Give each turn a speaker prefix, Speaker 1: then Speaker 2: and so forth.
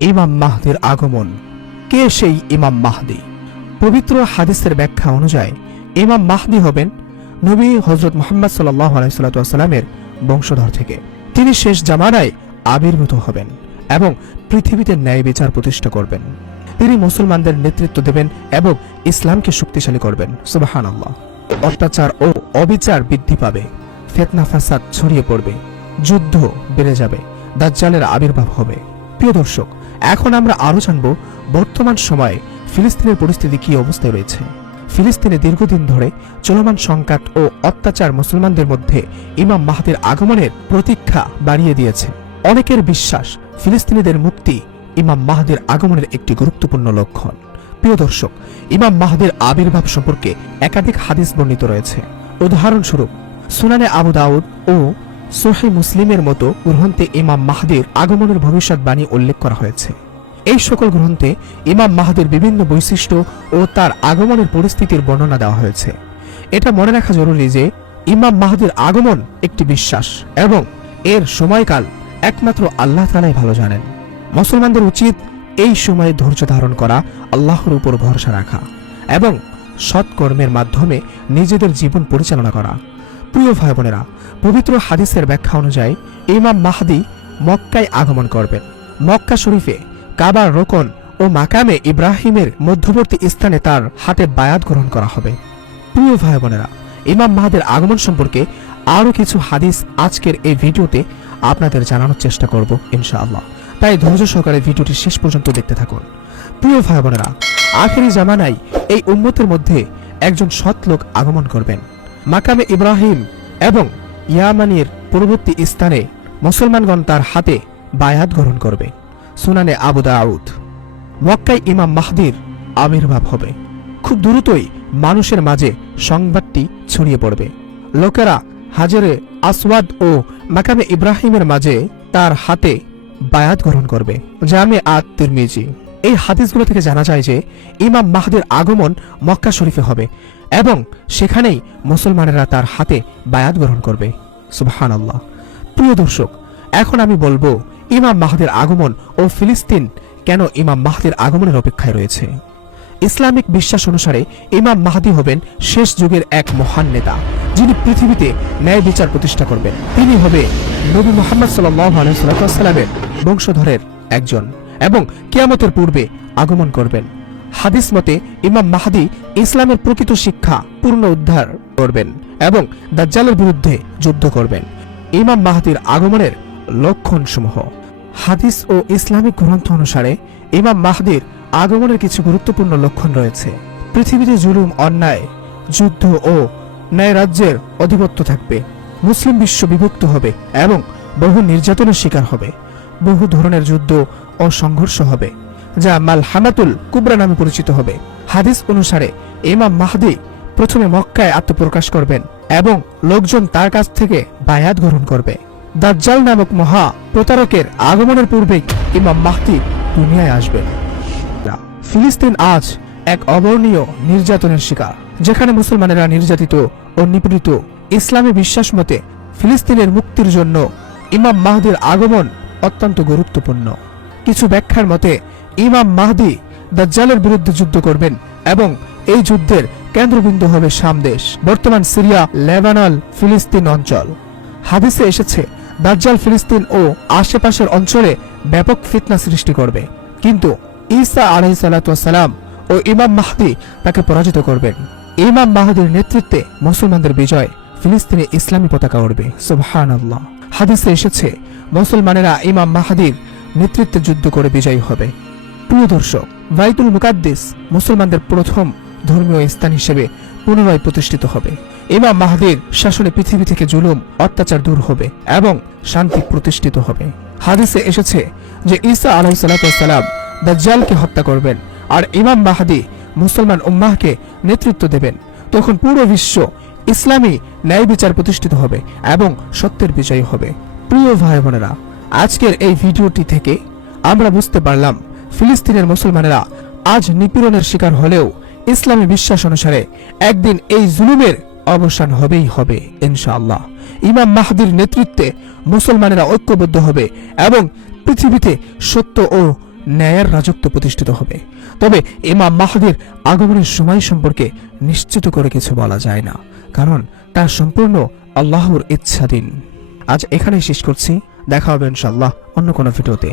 Speaker 1: ইমাম মাহদির আগমন। কে সেই ইমাম মাহদি? পবিত্র হাদিসের ব্যাখ্যা অনুযায়ী, ইমাম মাহদি হবেন নবী হজরত মোহাম্মদ সাল্লাহ আলাইসাল্লামের বংশধর থেকে। তিনি শেষ জামানায় আবির্ভূত হবেন এবং পৃথিবীতে ন্যায় বিচার প্রতিষ্ঠা করবেন। তিনি মুসলমানদের নেতৃত্ব দেবেন এবং ইসলামকে শক্তিশালী করবেন। সুবাহান আল্লাহ অত্যাচার ও অবিচার বৃদ্ধি পাবে, ফেতনা ফাসাদ ছড়িয়ে পড়বে, যুদ্ধ বেড়ে যাবে, দাজ্জালের আবির্ভাব হবে। প্রিয় দর্শক এখন আমরা আরও জানব বর্তমান সময়ে ফিলিস্তিনের পরিস্থিতি কি অবস্থায় রয়েছে। ফিলিস্তিনে দীর্ঘদিন ধরে চলমান সংঘাত ও অত্যাচার মুসলমানদের মধ্যে ইমাম মাহাদের আগমনের প্রতীক্ষা বাড়িয়ে দিয়েছে। অনেকের বিশ্বাস ফিলিস্তিনিদের মুক্তি ইমাম মাহাদের আগমনের একটি গুরুত্বপূর্ণ লক্ষণ। প্রিয় দর্শক, ইমাম মাহাদের আবির্ভাব সম্পর্কে একাধিক হাদিস বর্ণিত রয়েছে। উদাহরণস্বরূপ, সুনানে আবু দাউদ ও সোহে মুসলিমের মতো গ্রন্থে ইমাম মাহাদের আগমনের ভবিষ্যৎবাণী উল্লেখ করা হয়েছে। এই সকল গ্রন্থে ইমাম মাহাদের বিভিন্ন বৈশিষ্ট্য ও তার আগমনের পরিস্থিতির বর্ণনা দেওয়া হয়েছে। এটা মনে রাখা জরুরি যে ইমাম মাহাদের আগমন একটি বিশ্বাস এবং এর সময়কাল একমাত্র আল্লাহ তালাই ভালো জানেন। মুসলমানদের উচিত এই সময়ে ধৈর্য ধারণ করা, আল্লাহর উপর ভরসা রাখা এবং সৎকর্মের মাধ্যমে নিজেদের জীবন পরিচালনা করা। প্রিয় ভাই বোনেরা, পবিত্র হাদিসের ব্যাখ্যা অনুযায়ী ইমাম মাহাদি মক্কায় আগমন করবেন। মক্কা শরীফে কাবার রোকন ও মাকামে ইব্রাহিমের মধ্যবর্তী স্থানে তার হাতে বায়াত গ্রহণ করা হবে। প্রিয় ভাই বোনেরা, ইমাম মাহাদের আগমন সম্পর্কে আরও কিছু হাদিস আজকের এই ভিডিওতে আপনাদের জানানোর চেষ্টা করব ইনশাআল্লাহ। তাই ধৈর্য সহকারে ভিডিওটি শেষ পর্যন্ত দেখতে থাকুন। প্রিয় ভাই বোনেরা, আখেরি জামানায় এই উম্মতের মধ্যে একজন সৎ লোক আগমন করবেন। মাকামে ইব্রাহিম এবং ইয়ামানির পূর্ববর্তী স্থানে মুসলমানগণ তার হাতে বায়াত গ্রহণ করবে। সুনানে আবু দাউদ। মক্কায় ইমাম মাহদির আবির্ভাব হবে। খুব দ্রুতই মানুষের মাঝে সংবাদটি ছড়িয়ে পড়বে। লোকেরা হাজারে আসওয়াদ ও মাকামে ইব্রাহিমের মাঝে তার হাতে বায়াত গ্রহণ করবে। জামে আত তিরমিজি এই হাদিসগুলো থেকে জানা যায় যে, ইমাম মাহদির আগমন মক্কা শরীফে হবে। এবং সেখানেই মুসলমানেরা তার হাতে বায়াত গ্রহণ করবে। সুবহান আল্লাহ প্রিয় দর্শক, এখন আমি বলব, ইমাম মাহদের আগমন ও ফিলিস্তিন কেন ইমাম মাহদের আগমনের অপেক্ষায় রয়েছে? ইসলামিক বিশ্বাস অনুসারে ইমাম মাহাদি হবেন শেষ যুগের এক মহান নেতা, যিনি পৃথিবীতে ন্যায় বিচার প্রতিষ্ঠা করবেন। তিনি হবে নবী মোহাম্মদ সাল্লামের বংশধরের একজন এবং কিয়ামতের পূর্বে আগমন করবেন। হাদিস মতে ইমাম মাহাদি ইসলামের প্রকৃত শিক্ষা, পূর্ণ উদ্ধার করবেন এবং দাজ্জালের বিরুদ্ধে যুদ্ধ করবেন। ইমাম মাহাদির আগমনের লক্ষণসমূহ। হাদিস ও ইসলামিক গ্রন্থ অনুসারে ইমাম মাহদির আগমনের কিছু গুরুত্বপূর্ণ লক্ষণ রয়েছে। পৃথিবীতে জুলুম, অন্যায়, যুদ্ধ ও ন্যায় রাজ্যের অধিপত্য থাকবে। মুসলিম বিশ্ব বিভক্ত হবে এবং বহু নির্যাতনের শিকার হবে। বহু ধরনের যুদ্ধ ও সংঘর্ষ হবে। যা মাল হামাতুল কুবরা নামে পরিচিত হবে। হাদিস অনুসারে ইমাম মাহদি প্রথমে মক্কায় আত্মপ্রকাশ করবেন এবং লোকজন তার কাছ থেকে বায়াত গ্রহণ করবে। দাজ্জাল নামক মহা প্রতারকের আগমনের পূর্বেই ইমাম মাহদি দুনিয়ায় আসবেন। ফিলিস্তিন আজ এক অবর্ণীয় নির্যাতনের শিকার, যেখানে মুসলমানেরা নির্যাতিত ও নিপীড়িত ইসলামী বিশ্বাস মতে ফিলিস্তিনের মুক্তির জন্য ইমাম মাহদির আগমন অত্যন্ত গুরুত্বপূর্ণ। কিছু ব্যাখ্যার মতে ইমাম মাহদি দাজ্জালের বিরুদ্ধে যুদ্ধ করবেন এবং এই যুদ্ধের কেন্দ্রবিন্দু হবে শাম দেশ, বর্তমান সিরিয়া লেবানল ফিলিস্তিন অঞ্চল। হাদিসে এসেছে, দাজ্জাল ফিলিস্তিন ও আশেপাশের অঞ্চলে ব্যাপক ফিতনা সৃষ্টি করবে। কিন্তু ঈসা আলাইসাল্লাম ও ইমাম মাহদি তাকে পরাজিত করবেন। ইমাম মাহদির নেতৃত্বে মুসলমানদের বিজয়, ফিলিস্তিনে ইসলামী পতাকা উড়বে। সুবহান হাদিসে এসেছে, মুসলমানেরা ইমাম মাহাদির নেতৃত্বে যুদ্ধ করে বিজয়ী হবে। প্রিয় দর্শক, বাইতুল মুকাদ্দিস মুসলমানদের প্রথম ধর্মীয় স্থান হিসেবে পুনরায় প্রতিষ্ঠিত হবে। ইমাম মাহাদির শাসনে পৃথিবী থেকে জুলুম, অত্যাচার দূর হবে এবং শান্তি প্রতিষ্ঠিত হবে। হাদিসে এসেছে যে, ঈসা আলাইসাল্লাম দাজ্জালকে হত্যা করবেন আর ইমাম মাহাদি মুসলমান উম্মাহকে নেতৃত্ব দেবেন। তখন পুরো বিশ্ব ইসলামী ন্যায় বিচার প্রতিষ্ঠিত হবে এবং সত্যের বিজয়ী হবে। প্রিয় ভাই বোনেরা, আজকের এই ভিডিওটি থেকে আমরা বুঝতে পারলাম ফিলিস্তিনের মুসলমানেরা আজ নিপীড়নের শিকার হলেও ইসলামী বিশ্বাস অনুসারে একদিন এই জুলুমের অবসান হবেই হবে, ইনশাআল্লাহ। ইমাম মাহদির নেতৃত্বে মুসলমানেরা ঐক্যবদ্ধ হবে এবং পৃথিবীতে সত্য ও ন্যায়ের রাজত্ব প্রতিষ্ঠিত হবে। তবে ইমাম মাহাদির আগমনের সময় সম্পর্কে নিশ্চিত করে কিছু বলা যায় না, কারণ তা সম্পূর্ণ আল্লাহর ইচ্ছাধীন। আজ এখানেই শেষ করছি। দেখা হবে ইনশাল্লাহ অন্য কোনো ভিডিওতে।